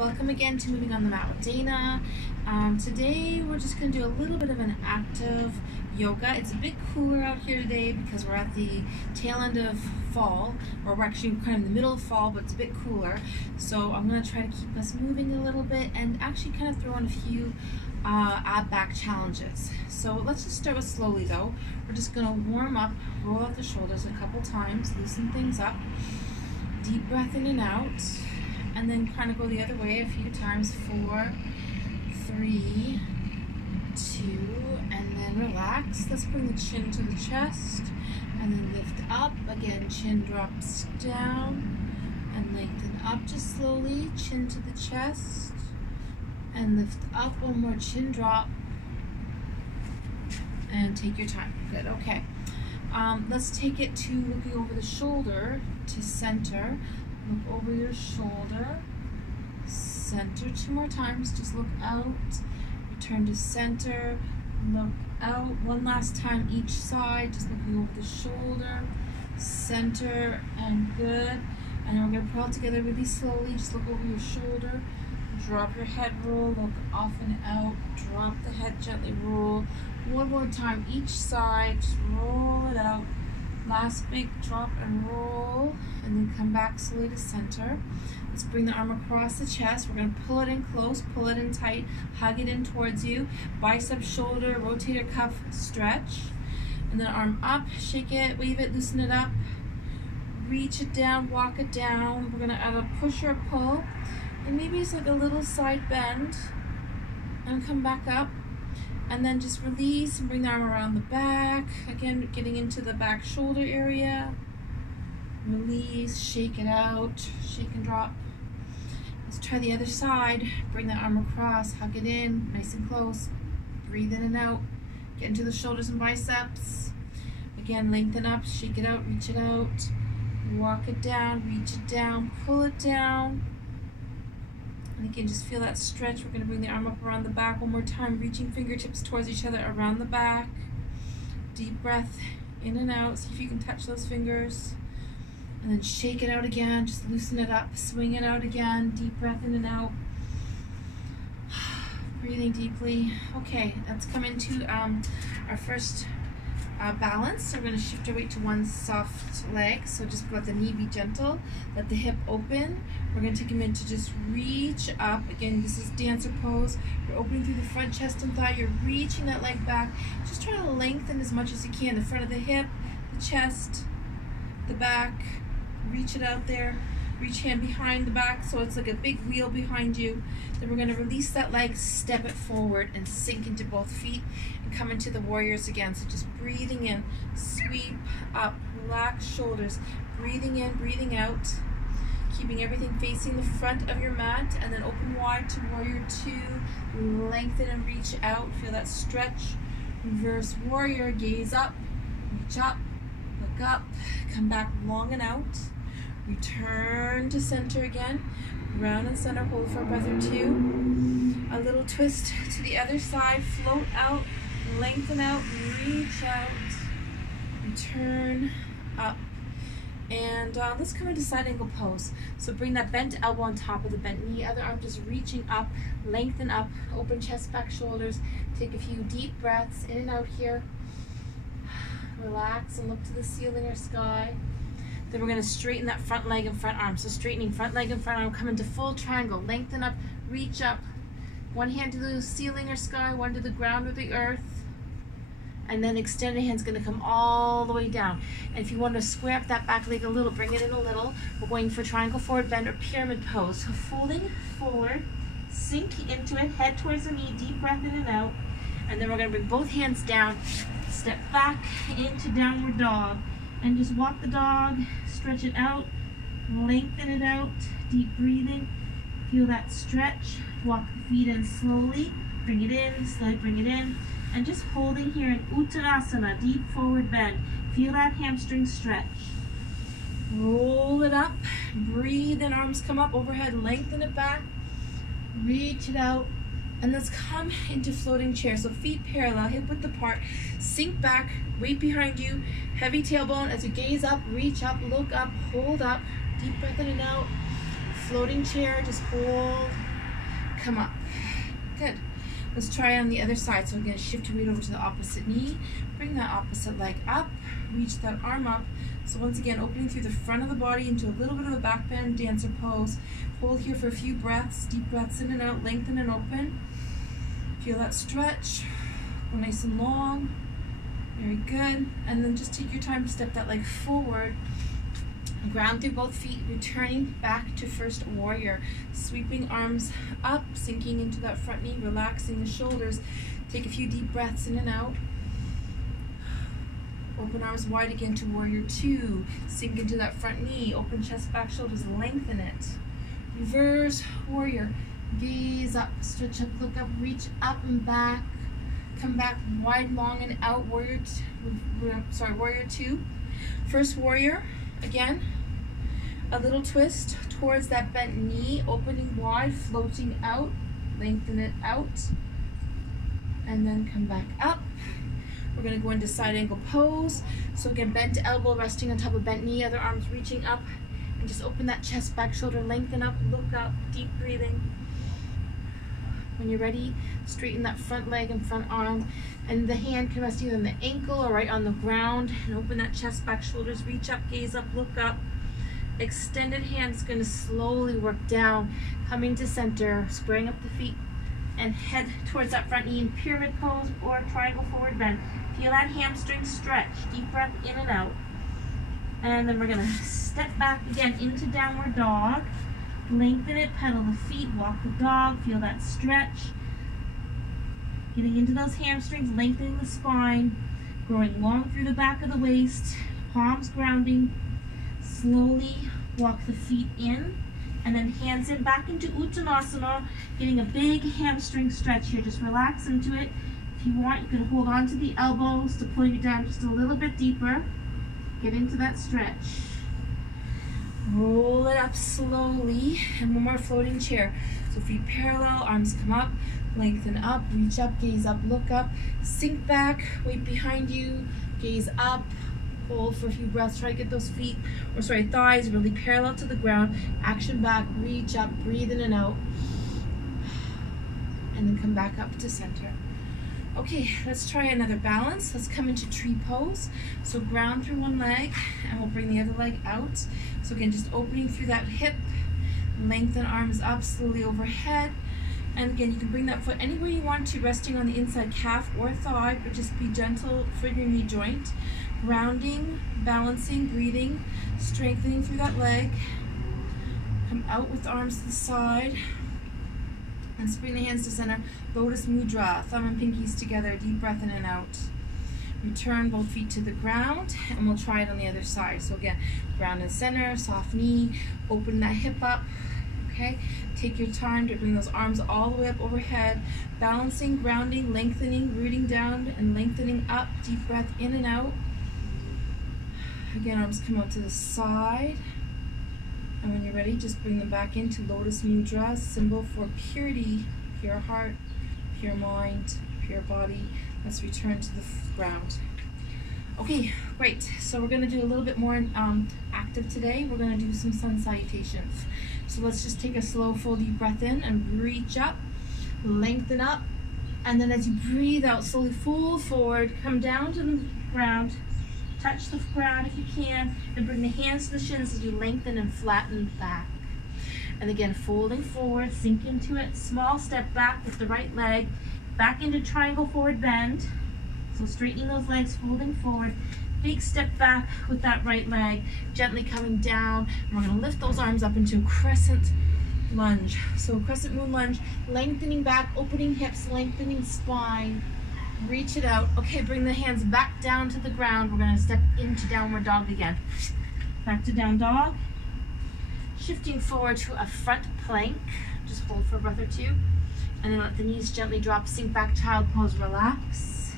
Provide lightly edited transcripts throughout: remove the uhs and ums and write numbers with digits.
Welcome again to Moving on the Mat with Dana. Today we're just going to do a little bit of an active yoga. It's a bit cooler out here today because we're at the tail end of fall, or we're actually kind of in the middle of fall, but it's a bit cooler. So I'm going to try to keep us moving a little bit and actually kind of throw in a few ab back challenges. So let's just start with slowly though. We're just going to warm up, roll out the shoulders a couple times, loosen things up. Deep breath in and out. And then kind of go the other way a few times. 4, 3, 2, and then relax. Let's bring the chin to the chest and then lift up. Again, chin drops down and lengthen up just slowly. Chin to the chest and lift up. One more chin drop and take your time. Good, okay. Let's take it to looking over the shoulder to center. Look over your shoulder, center 2 more times, just look out, return to center, look out, one last time each side, just looking over the shoulder, center, and good. And then we're going to pull it together really slowly, just look over your shoulder, drop your head, roll, look off and out, drop the head, gently roll. One more time each side, just roll it out. Last big drop and roll, and then come back slowly to center. Let's bring the arm across the chest. We're going to pull it in close, pull it in tight, hug it in towards you. Bicep, shoulder, rotator cuff, stretch. And then arm up, shake it, wave it, loosen it up. Reach it down, walk it down. We're going to add a push or a pull. And maybe it's like a little side bend. And come back up. And then just release and bring the arm around the back. Again, getting into the back shoulder area. Release, shake it out, shake and drop. Let's try the other side. Bring the arm across, hug it in, nice and close. Breathe in and out. Get into the shoulders and biceps. Again, lengthen up, shake it out, reach it out. Walk it down, reach it down, pull it down. And again, just feel that stretch. We're going to bring the arm up around the back one more time, reaching fingertips towards each other around the back. Deep breath in and out. See if you can touch those fingers. And then shake it out again. Just loosen it up. Swing it out again. Deep breath in and out. Breathing deeply. Okay, let's come into our first balance. So we're going to shift our weight to one soft leg. So just let the knee be gentle. Let the hip open. We're going to take a minute to just reach up. Again, this is dancer pose. You're opening through the front chest and thigh. You're reaching that leg back. Just try to lengthen as much as you can. The front of the hip, the chest, the back. Reach it out there. Reach hand behind the back so it's like a big wheel behind you. Then we're going to release that leg, step it forward, and sink into both feet and come into the warriors again. So just breathing in, sweep up, relax shoulders, breathing in, breathing out, keeping everything facing the front of your mat, and then open wide to warrior 2, lengthen and reach out, feel that stretch. Reverse warrior, gaze up, reach up, look up, come back long and out. Return to center again, round and center, hold for a breath or 2. A little twist to the other side, float out, lengthen out, reach out, return up. And let's come into side angle pose. So bring that bent elbow on top of the bent knee, other arm just reaching up, lengthen up, open chest, back, shoulders. Take a few deep breaths in and out here. Relax and look to the ceiling or sky. Then we're going to straighten that front leg and front arm. So straightening front leg and front arm, come into full triangle. Lengthen up, reach up. One hand to the ceiling or sky, one to the ground or the earth. And then extended hand's going to come all the way down. And if you want to square up that back leg a little, bring it in a little. We're going for triangle forward bend or pyramid pose. So folding forward, sink into it, head towards the knee, deep breath in and out. And then we're going to bring both hands down, step back into downward dog. And just walk the dog, stretch it out, lengthen it out, deep breathing. Feel that stretch. Walk the feet in slowly, bring it in, slowly bring it in. And just holding here in Uttanasana, deep forward bend. Feel that hamstring stretch. Roll it up, breathe in, arms come up overhead, lengthen it back, reach it out. And let's come into floating chair. So feet parallel, hip width apart, sink back, weight behind you, heavy tailbone as you gaze up, reach up, look up, hold up, deep breath in and out. Floating chair, just hold, come up. Good. Let's try on the other side. So again, shift your weight over to the opposite knee. Bring that opposite leg up. Reach that arm up. So once again, opening through the front of the body into a little bit of a back bend dancer pose. Hold here for a few breaths, deep breaths in and out, lengthen and open. Feel that stretch. Go nice and long. Very good. And then just take your time to step that leg forward. Ground through both feet, returning back to first warrior. Sweeping arms up, sinking into that front knee, relaxing the shoulders. Take a few deep breaths in and out. Open arms wide again to warrior two. Sink into that front knee. Open chest, back, shoulders, lengthen it. Reverse warrior. Gaze up, stretch up, look up, reach up and back. Come back wide, long, and out. Warrior two. First warrior. Again, a little twist towards that bent knee, opening wide, floating out, lengthen it out, and then come back up. We're going to go into side angle pose. So again, bent elbow resting on top of bent knee, other arms reaching up, and just open that chest, back, shoulder, lengthen up, look up, deep breathing. When you're ready, straighten that front leg and front arm, and the hand can rest either on the ankle or right on the ground, and open that chest, back, shoulders, reach up, gaze up, look up. Extended hand is going to slowly work down, coming to center, squaring up the feet, and head towards that front knee in pyramid pose or triangle forward bend. Feel that hamstring stretch, deep breath in and out. And then we're going to step back again into downward dog. Lengthen it, pedal the feet, walk the dog, feel that stretch. Getting into those hamstrings, lengthening the spine, growing long through the back of the waist, palms grounding. Slowly walk the feet in, and then hands in back into Uttanasana, getting a big hamstring stretch here. Just relax into it. If you want, you can hold on to the elbows to pull you down just a little bit deeper. Get into that stretch. Roll it up slowly, and one more floating chair. So feet parallel, arms come up, lengthen up, reach up, gaze up, look up, sink back, weight behind you, gaze up, hold for a few breaths, try to get those feet, thighs really parallel to the ground, action back, reach up, breathe in and out, and then come back up to center. Okay, let's try another balance. Let's come into tree pose. So ground through one leg, and we'll bring the other leg out. So again, just opening through that hip, lengthen arms up slowly overhead. And again, you can bring that foot anywhere you want to, resting on the inside calf or thigh, but just be gentle for your knee joint. Grounding, balancing, breathing, strengthening through that leg. Come out with arms to the side. And bring the hands to center. Lotus Mudra, thumb and pinkies together, deep breath in and out. Return both feet to the ground, and we'll try it on the other side. So again, ground and center, soft knee, open that hip up, okay? Take your time to bring those arms all the way up overhead, balancing, grounding, lengthening, rooting down, and lengthening up, deep breath in and out. Again, arms come out to the side. And when you're ready, just bring them back into Lotus Mudra, symbol for purity, pure heart, pure mind, pure body. Let's return to the ground. Okay, great. So we're going to do a little bit more active today. We're going to do some sun salutations. So let's just take a slow, full, deep breath in and reach up, lengthen up. And then as you breathe out, slowly fold forward, come down to the ground. Touch the ground if you can, and bring the hands to the shins as you lengthen and flatten back. And again, folding forward, sink into it. Small step back with the right leg, back into triangle forward bend. So straightening those legs, folding forward. Big step back with that right leg, gently coming down. And we're going to lift those arms up into a crescent lunge. So crescent moon lunge, lengthening back, opening hips, lengthening spine. Reach it out. Okay, bring the hands back down to the ground. We're going to step into downward dog again. Back to down dog. Shifting forward to a front plank. Just hold for a breath or two. And then let the knees gently drop. Sink back, child pose, relax.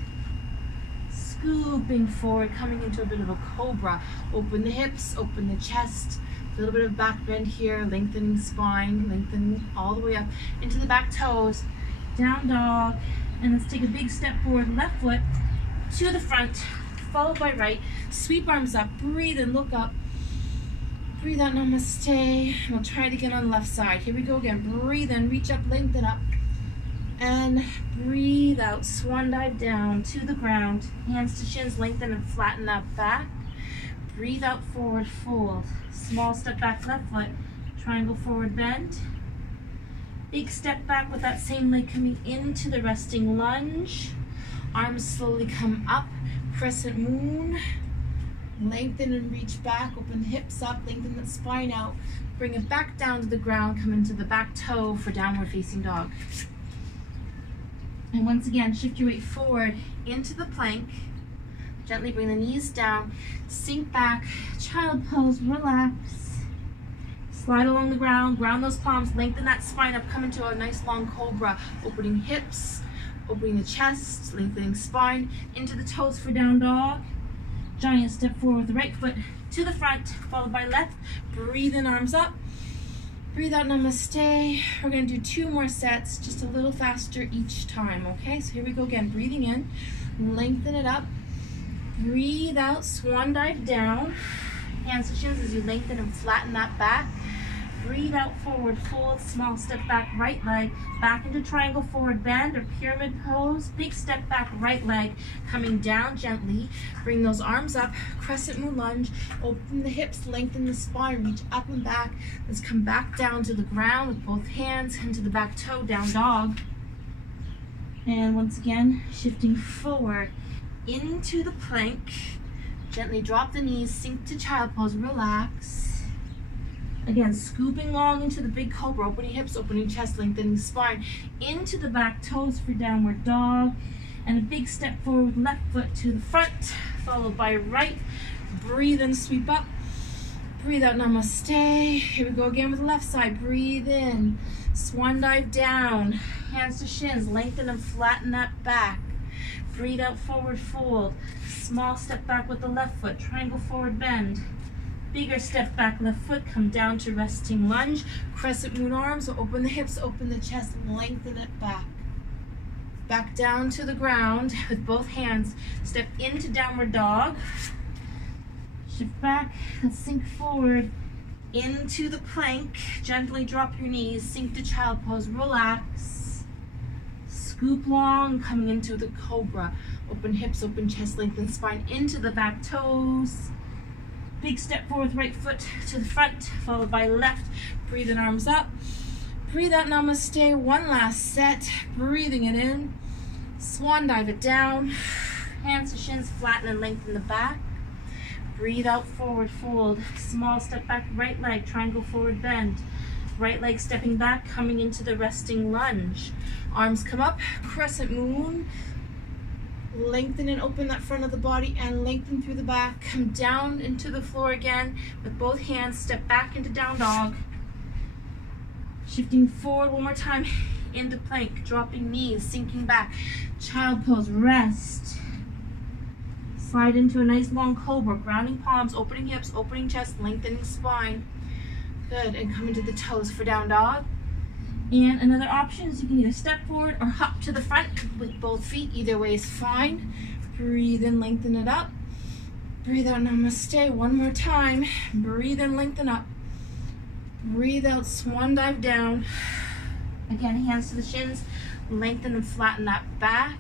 Scooping forward, coming into a bit of a cobra. Open the hips, open the chest. A little bit of back bend here. Lengthening spine, lengthening all the way up into the back toes. Down dog. And let's take a big step forward, left foot to the front, followed by right. Sweep arms up, breathe and look up. Breathe out, namaste. We'll try it again on the left side. Here we go again. Breathe in, reach up, lengthen up. And breathe out, swan dive down to the ground. Hands to shins, lengthen and flatten that back. Breathe out, forward fold. Small step back, left foot. Triangle forward bend. Big step back with that same leg coming into the resting lunge. Arms slowly come up, crescent moon. Lengthen and reach back, open the hips up, lengthen the spine out. Bring it back down to the ground, come into the back toe for downward facing dog. And once again, shift your weight forward into the plank. Gently bring the knees down, sink back, child pose, relax. Slide along the ground, ground those palms, lengthen that spine up, come into a nice long cobra, opening hips, opening the chest, lengthening spine, into the toes for down dog. Giant step forward with the right foot to the front, followed by left. Breathe in, arms up. Breathe out, namaste. We're gonna do 2 more sets, just a little faster each time, okay? So here we go again, breathing in, lengthen it up. Breathe out, swan dive down. Hands to shins as you lengthen and flatten that back. Breathe out, forward fold, small step back, right leg, back into triangle forward bend or pyramid pose. Big step back, right leg, coming down gently. Bring those arms up, crescent moon lunge, open the hips, lengthen the spine, reach up and back. Let's come back down to the ground with both hands into the back toe, down dog. And once again, shifting forward into the plank. Gently drop the knees, sink to child pose, relax. Again, scooping long into the big cobra, opening hips, opening chest, lengthening spine, into the back toes for downward dog. And a big step forward with left foot to the front, followed by right. Breathe in, sweep up. Breathe out, namaste. Here we go again with the left side. Breathe in, swan dive down. Hands to shins, lengthen and flatten that back. Breathe out, forward fold. Small step back with the left foot, triangle forward bend. Bigger step back, left foot, come down to resting lunge. Crescent moon arms, open the hips, open the chest, lengthen it back. Back down to the ground with both hands. Step into downward dog. Shift back, let's sink forward into the plank. Gently drop your knees, sink to child pose, relax. Scoop long, coming into the cobra. Open hips, open chest, lengthen spine into the back toes. Big step forward, right foot to the front, followed by left. Breathe in, arms up. Breathe out, namaste. 1 last set. Breathing it in. Swan dive it down. Hands to shins, flatten and lengthen the back. Breathe out, forward fold. Small step back, right leg, triangle forward bend. Right leg stepping back, coming into the resting lunge. Arms come up, crescent moon. Lengthen and open that front of the body and lengthen through the back. Come down into the floor again with both hands. Step back into down dog. Shifting forward 1 more time into plank. Dropping knees, sinking back. Child pose, rest. Slide into a nice long cobra. Grounding palms, opening hips, opening chest, lengthening spine. Good, and come into the toes for down dog. And another option is you can either step forward or hop to the front with both feet. Either way is fine. Breathe in, lengthen it up. Breathe out, namaste. 1 more time. Breathe in, lengthen up. Breathe out, swan dive down. Again, hands to the shins. Lengthen and flatten that back.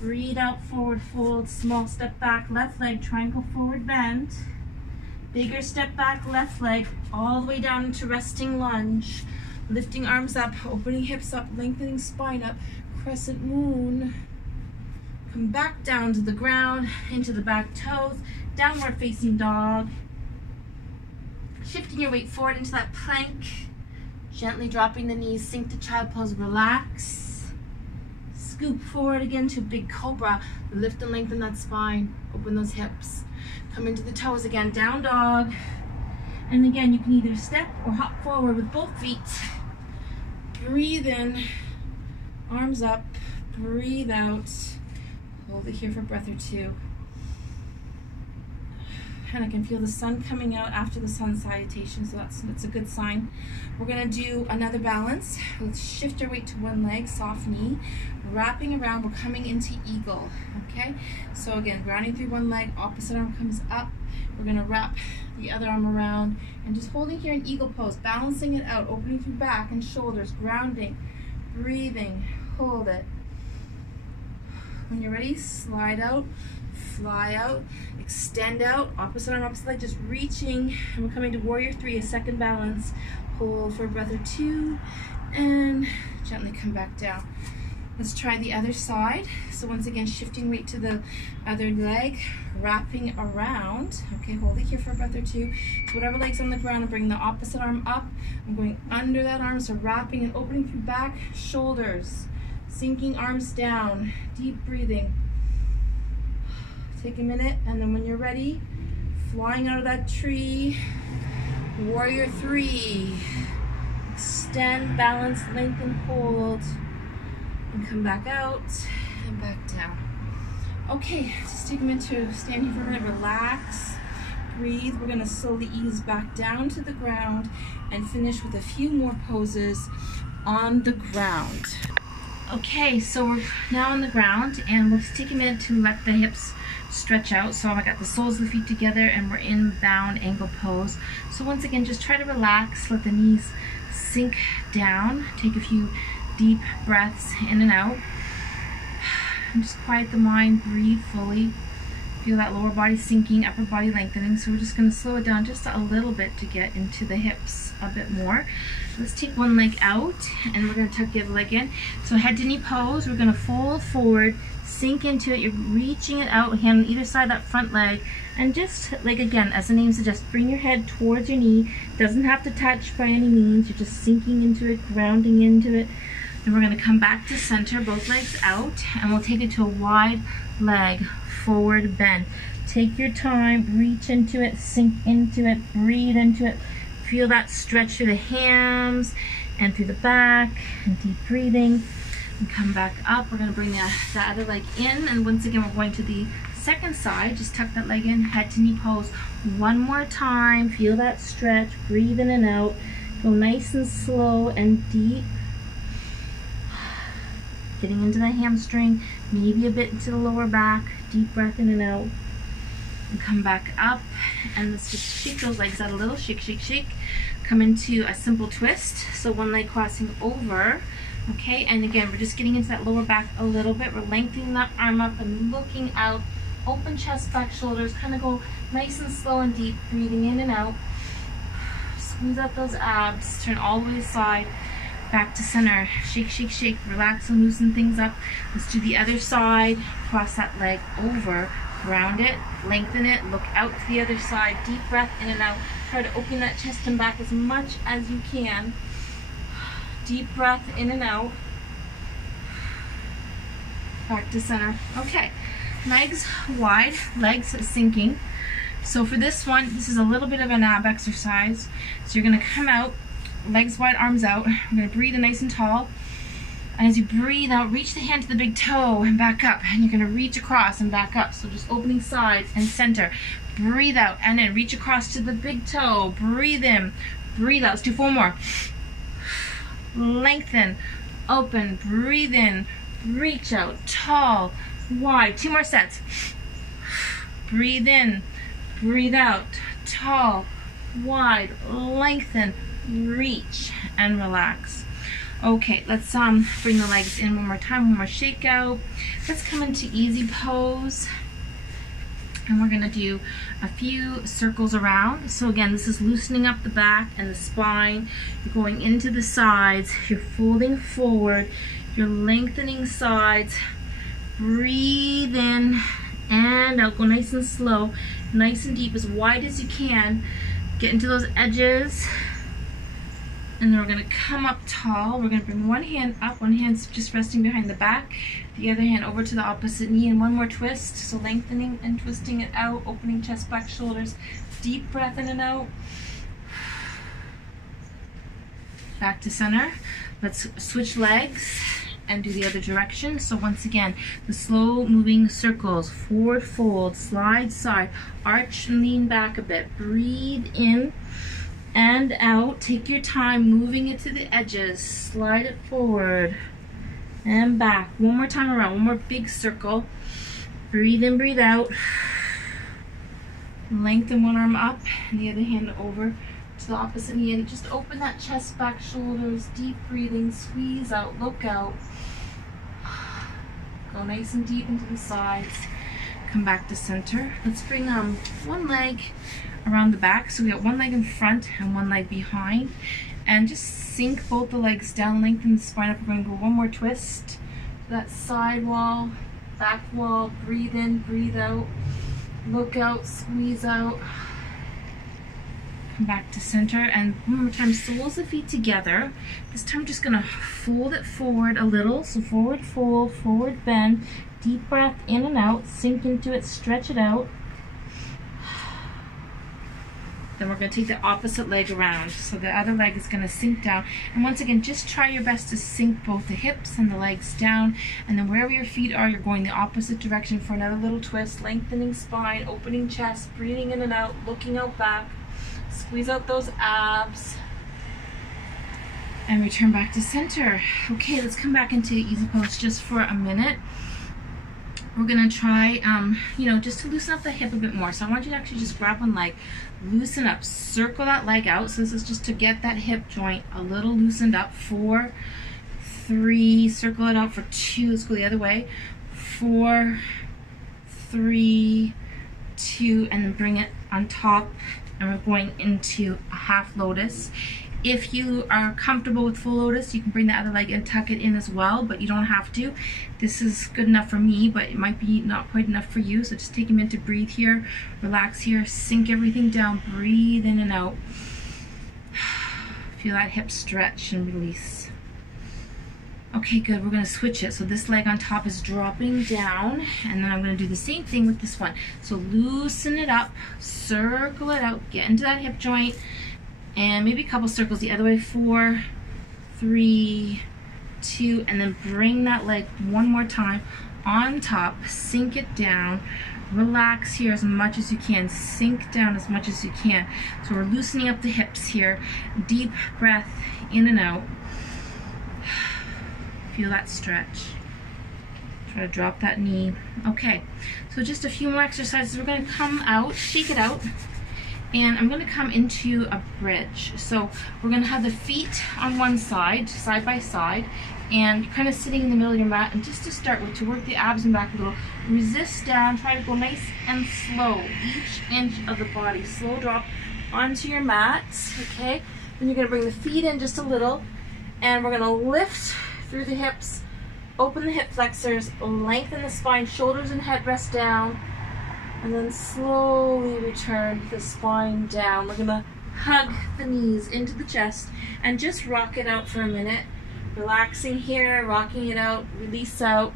Breathe out, forward fold. Small step back, left leg, triangle forward bend. Bigger step back, left leg, all the way down into resting lunge. Lifting arms up, opening hips up, lengthening spine up, crescent moon. Come back down to the ground, into the back toes, downward facing dog. Shifting your weight forward into that plank. Gently dropping the knees, sink to child pose, relax. Scoop forward again to big cobra. Lift and lengthen that spine, open those hips. Come into the toes again, down dog. And again, you can either step or hop forward with both feet. Breathe in, arms up, breathe out. Hold it here for a breath or 2. and I can feel the sun coming out after the sun salutation, so that's a good sign. We're gonna do another balance. Let's shift our weight to one leg, soft knee, wrapping around. We're coming into eagle, okay? So again, grounding through one leg, opposite arm comes up. We're gonna wrap the other arm around and just holding here in eagle pose, balancing it out, opening through back and shoulders, grounding, breathing, hold it. When you're ready, slide out, fly out, extend out, opposite arm, opposite leg, just reaching, and we're coming to warrior three, a second balance. Hold for a breath or two, and gently come back down. Let's try the other side. So once again, shifting weight to the other leg, wrapping around. Okay, hold it here for a breath or two. So whatever leg's on the ground, and bring the opposite arm up. I'm going under that arm, so wrapping and opening through back, shoulders, sinking arms down, deep breathing. Take a minute, and then when you're ready, flying out of that tree, warrior three. Extend, balance, lengthen, hold, and come back out and back down. Okay, just take a minute to stand here for a minute, relax, breathe. We're gonna slowly ease back down to the ground and finish with a few more poses on the ground. Okay, so we're now on the ground, and let's take a minute to let the hips stretch out. So I got the soles of the feet together and we're in bound angle pose. So once again, just try to relax, let the knees sink down, take a few deep breaths in and out, and just quiet the mind, breathe fully, feel that lower body sinking, upper body lengthening. So we're just going to slow it down just a little bit to get into the hips a bit more. Let's take one leg out and we're going to tuck the other leg in. So head to knee pose, we're going to fold forward, sink into it, you're reaching it out, hand on either side of that front leg, and just like again, as the name suggests, bring your head towards your knee. Doesn't have to touch by any means, you're just sinking into it, grounding into it. Then we're going to come back to center, both legs out, and we'll take it to a wide leg, forward bend. Take your time, reach into it, sink into it, breathe into it. Feel that stretch through the hams and through the back, and deep breathing. And come back up. We're going to bring the other leg in, and once again we're going to the second side. Just tuck that leg in, head to knee pose. One more time. Feel that stretch, breathe in and out. Go nice and slow and deep. Getting into the hamstring, maybe a bit into the lower back. Deep breath in and out. And come back up, and let's just shake those legs out a little. Shake, shake, shake. Come into a simple twist. So one leg crossing over. Okay, and again, we're just getting into that lower back a little bit. We're lengthening that arm up and looking out. Open chest, back, shoulders. Kind of go nice and slow and deep. Breathing in and out. Squeeze out those abs. Turn all the way to the side. Back to center. Shake, shake, shake. Relax and loosen things up. Let's do the other side. Cross that leg over. Ground it. Lengthen it. Look out to the other side. Deep breath in and out. Try to open that chest and back as much as you can. Deep breath in and out. Back to center. Okay, legs wide, legs sinking. So for this one, this is a little bit of an ab exercise. So you're going to come out, legs wide, arms out. We're going to breathe in nice and tall. And as you breathe out, reach the hand to the big toe and back up. And you're going to reach across and back up. So just opening sides and center. Breathe out and then reach across to the big toe. Breathe in, breathe out. Let's do 4 more. Lengthen, open, breathe in, reach out, tall, wide. 2 more sets. Breathe in, breathe out, tall, wide, lengthen, reach, and relax. Okay, let's bring the legs in one more time, one more shake out. Let's come into easy pose. And we're going to do a few circles around. So again, this is loosening up the back and the spine. You're going into the sides. You're folding forward. You're lengthening sides. Breathe in and out. Go nice and slow, nice and deep, as wide as you can. Get into those edges. And then we're going to come up tall. We're going to bring one hand up, one hand's just resting behind the back, the other hand over to the opposite knee, and one more twist. So lengthening and twisting it out, opening chest, back, shoulders. Deep breath in and out. Back to center. Let's switch legs and do the other direction. So once again, the slow moving circles, forward fold, slide side, arch and lean back a bit, breathe in and out. Take your time moving it to the edges, slide it forward and back. One more time around, one more big circle. Breathe in, breathe out. Lengthen one arm up and the other hand over to the opposite knee, and just open that chest, back, shoulders, deep breathing, squeeze out, look out. Go nice and deep into the sides. Come back to center. Let's bring one leg around the back. So we got one leg in front and one leg behind. And just sink both the legs down, lengthen the spine up. We're going to go one more twist to that side wall, back wall. Breathe in, breathe out. Look out, squeeze out. Come back to center, and one more time, soles of feet together. This time I'm just gonna fold it forward a little. So forward fold, forward bend, deep breath in and out, sink into it, stretch it out. Then we're gonna take the opposite leg around. So the other leg is gonna sink down. And once again, just try your best to sink both the hips and the legs down. And then wherever your feet are, you're going the opposite direction for another little twist, lengthening spine, opening chest, breathing in and out, looking out back. Squeeze out those abs and return back to center. Okay, let's come back into easy pose just for a minute. We're gonna try, just to loosen up the hip a bit more. So I want you to actually just grab one leg, loosen up, circle that leg out. So this is just to get that hip joint a little loosened up. 4, 3, circle it out for 2. Let's go the other way. 4, 3, 2, and then bring it on top. And we're going into a half lotus. If you are comfortable with full lotus, you can bring the other leg and tuck it in as well, but you don't have to. This is good enough for me, but it might be not quite enough for you. So just take a minute to breathe here, relax here, sink everything down, breathe in and out. Feel that hip stretch and release. Okay, good, we're gonna switch it. So this leg on top is dropping down, and then I'm gonna do the same thing with this one. So loosen it up, circle it out, get into that hip joint, and maybe a couple circles the other way. 4, 3, 2, and then bring that leg one more time on top, sink it down, relax here as much as you can, sink down as much as you can. So we're loosening up the hips here, deep breath in and out. Feel that stretch. Try to drop that knee. Okay, so just a few more exercises. We're going to come out, shake it out, and I'm going to come into a bridge. So we're going to have the feet on one side, side by side, and kind of sitting in the middle of your mat. And just to start with, to work the abs and back a little, resist down, try to go nice and slow, each inch of the body. Slow drop onto your mat, okay? Then you're going to bring the feet in just a little, and we're going to lift through the hips, open the hip flexors, lengthen the spine, shoulders and head rest down, and then slowly return the spine down. We're gonna hug the knees into the chest and just rock it out for a minute. Relaxing here, rocking it out, release out,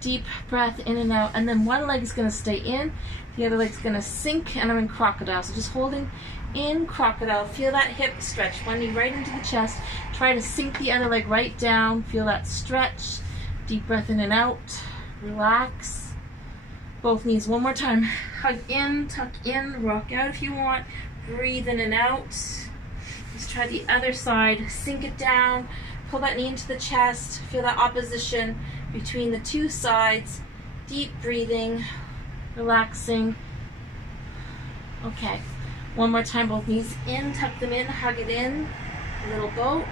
deep breath in and out, and then one leg is gonna stay in, the other leg's gonna sink, and I'm in crocodile. So just holding in crocodile, feel that hip stretch, one knee right into the chest, try to sink the other leg right down, feel that stretch, deep breath in and out, relax, both knees one more time, hug in, tuck in, rock out if you want, breathe in and out. Let's try the other side, sink it down, pull that knee into the chest, feel that opposition between the two sides, deep breathing, relaxing. Okay. One more time, both knees in, tuck them in, hug it in, little boat.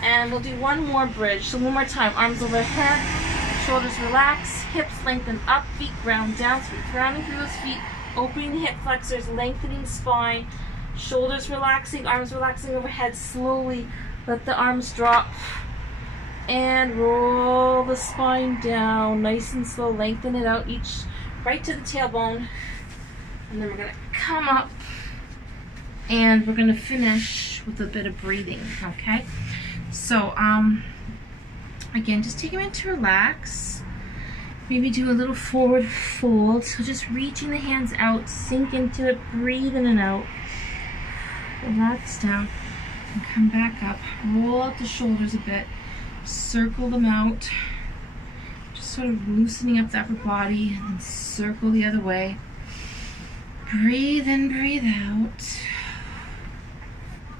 And we'll do one more bridge. So one more time, arms overhead, shoulders relax, hips lengthen up, feet ground down. So we're grounding through those feet, opening the hip flexors, lengthening spine, shoulders relaxing, arms relaxing overhead. Slowly let the arms drop and roll the spine down, nice and slow, lengthen it out, each right to the tailbone. And then we're gonna come up and we're gonna finish with a bit of breathing, okay? So, again, just take a minute to relax. Maybe do a little forward fold. So just reaching the hands out, sink into it, breathe in and out. Relax down and come back up. Roll out the shoulders a bit. circle them out, just sort of loosening up the upper body, and then circle the other way. Breathe in, breathe out.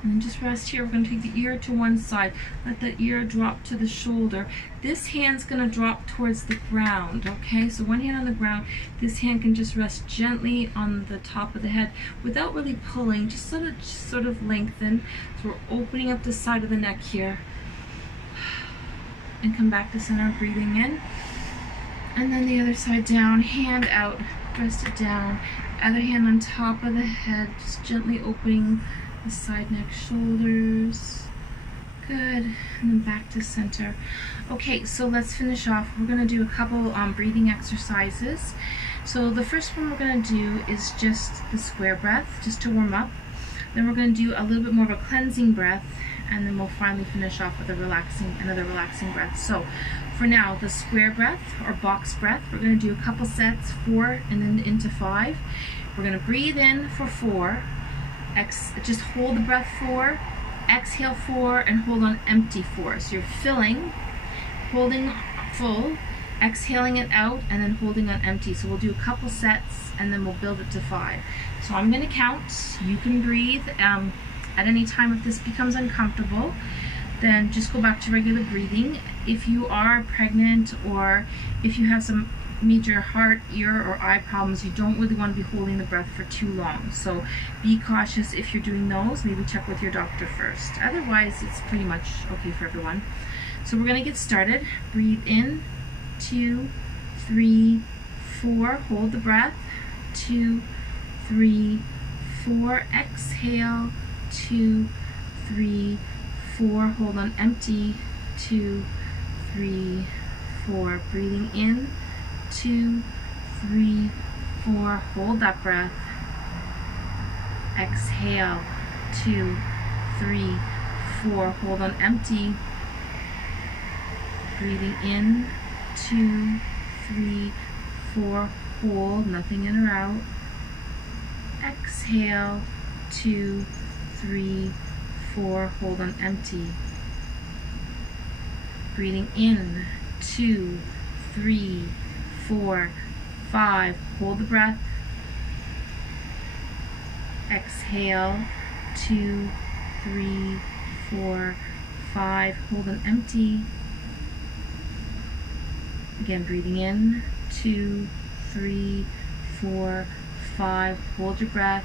And just rest here. We're going to take the ear to one side. Let the ear drop to the shoulder. This hand's going to drop towards the ground, okay? So one hand on the ground. This hand can just rest gently on the top of the head without really pulling. Just sort of lengthen. So we're opening up the side of the neck here. And come back to center, breathing in. And then the other side down, hand out, rest it down. Other hand on top of the head, just gently opening the side neck, shoulders. Good. And then back to center. Okay, so let's finish off. We're going to do a couple breathing exercises. So the first one we're going to do is just the square breath, just to warm up. Then we're going to do a little bit more of a cleansing breath, and then we'll finally finish off with another relaxing breath. So for now, the square breath or box breath, we're going to do a couple sets, 4 and then into 5. We're going to breathe in for 4. Just hold the breath 4, exhale 4, and hold on empty 4. So you're filling, holding full, exhaling it out, and then holding on empty. So we'll do a couple sets, and then we'll build it to 5. So I'm going to count. You can breathe at any time. If this becomes uncomfortable, then just go back to regular breathing. If you are pregnant or if you have some major heart, ear, or eye problems, you don't really want to be holding the breath for too long. So be cautious if you're doing those. Maybe check with your doctor first. Otherwise, it's pretty much okay for everyone. So we're going to get started. Breathe in, 2, 3, 4. Hold the breath. 2, 3, 4. Exhale. 2, 3, 4. Hold on empty. 2, 3, 4. Breathing in. 2, 3, 4. Hold that breath. Exhale. 2, 3, 4. Hold on empty. Breathing in. 2, 3, 4. Hold. Nothing in or out. Exhale. 2, 3, 4. Hold on empty. Breathing in. 2, 3, 4, 5. Hold the breath. Exhale. 2, 3, 4, 5. Hold on empty. Again, breathing in. 2, 3, 4, 5. Hold your breath.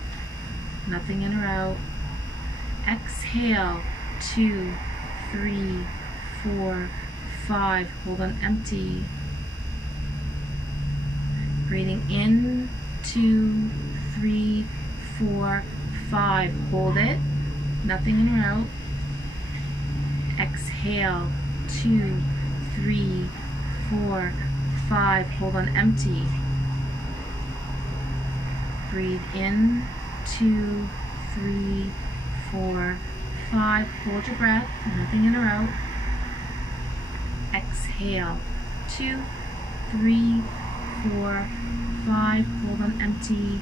Nothing in or out. Exhale. 2, 3, 4, 5. Hold on empty. Breathing in. 2, 3, 4, 5. Hold it. Nothing in or out. Exhale. 2, 3, 4, 5. Hold on empty. Breathe in. 2, 3, 4, 5. Hold your breath. Nothing in or out. Exhale. 2, 3, 4, 5. Hold on empty.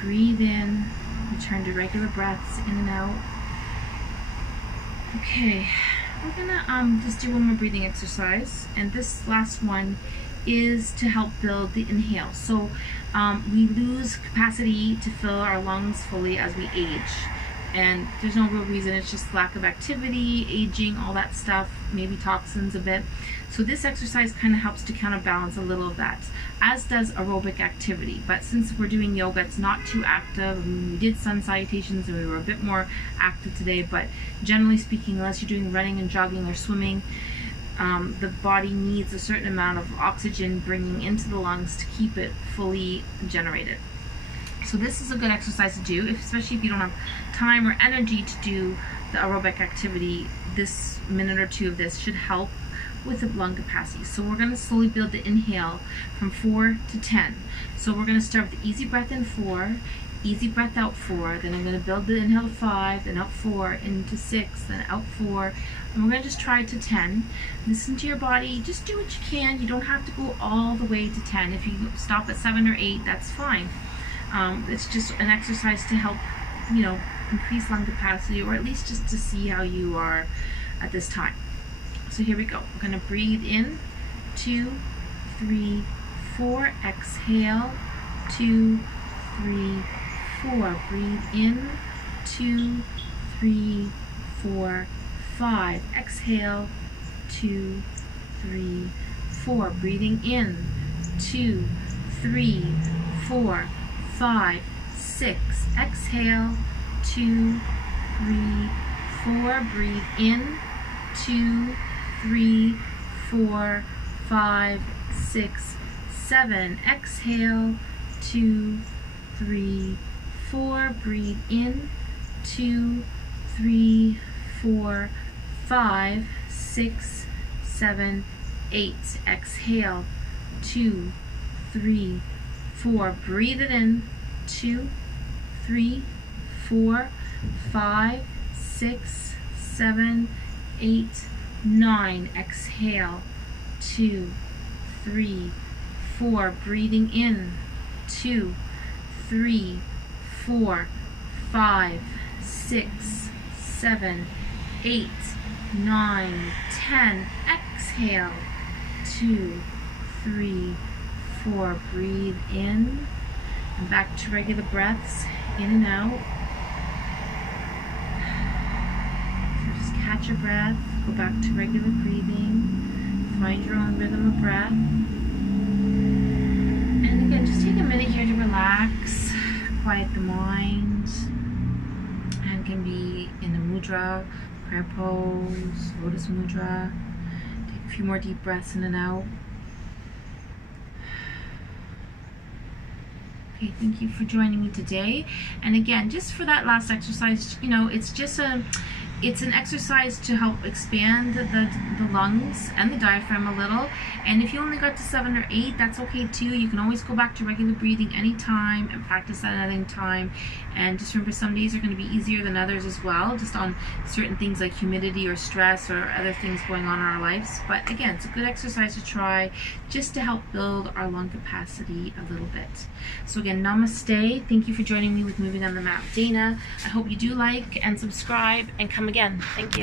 Breathe in. Return to regular breaths in and out. Okay, we're gonna just do one more breathing exercise, and this last one is to help build the inhale. So we lose capacity to fill our lungs fully as we age, and there's no real reason. It's just lack of activity, aging, all that stuff, maybe toxins a bit. So this exercise kind of helps to counterbalance a little of that, as does aerobic activity. But since we're doing yoga, it's not too active. I mean, we did sun salutations and we were a bit more active today, but generally speaking, unless you're doing running and jogging or swimming, the body needs a certain amount of oxygen bringing into the lungs to keep it fully generated. So this is a good exercise to do, especially if you don't have time or energy to do the aerobic activity. This minute or two of this should help with the lung capacity. So we're going to slowly build the inhale from 4 to 10. So we're going to start with the easy breath in 4, easy breath out 4, then I'm going to build the inhale to 5, then out 4, into 6, then out 4, and we're going to just try to 10. Listen to your body, just do what you can. You don't have to go all the way to 10. If you stop at 7 or 8, that's fine. It's just an exercise to help, increase lung capacity, or at least just to see how you are at this time. So here we go. We're going to breathe in, 2, 3, 4. Exhale, 2, 3, 4. Breathe in, 2, 3, 4, 5. Exhale, 2, 3, 4. Breathing in, 2, 3, 4, 5, 6. Exhale, 2, 3, 4. Breathe in, 2, 3, 4, 5, 6, 7. Exhale, 2, 3, 4. Breathe in, 2, 3, 4, 5, 6, 7, 8. Exhale, 2, 3, 4. Breathe it in, 2, 3, 4, 5, 6, 7, 8, 9. Exhale, 2, 3, 4. Breathing in, 2, 3, 4, 5, 6, 7, 8, 9, 10. Exhale, 2, 3, 4. Breathe in and back to regular breaths, in and out. So just catch your breath, go back to regular breathing, find your own rhythm of breath. And again, just take a minute here to relax, quiet the mind, and can be in the mudra, prayer pose, lotus mudra. Take a few more deep breaths in and out. Okay, thank you for joining me today. And again, just for that last exercise, you know, it's an exercise to help expand the lungs and the diaphragm a little. And if you only got to 7 or 8, that's okay too. You can always go back to regular breathing anytime and practice that at any time. And just remember, some days are going to be easier than others as well, just on certain things like humidity or stress or other things going on in our lives. But again, it's a good exercise to try just to help build our lung capacity a little bit. So again, namaste. Thank you for joining me with Moving on the Mat, Dana. I hope you do like and subscribe and come again. Thank you.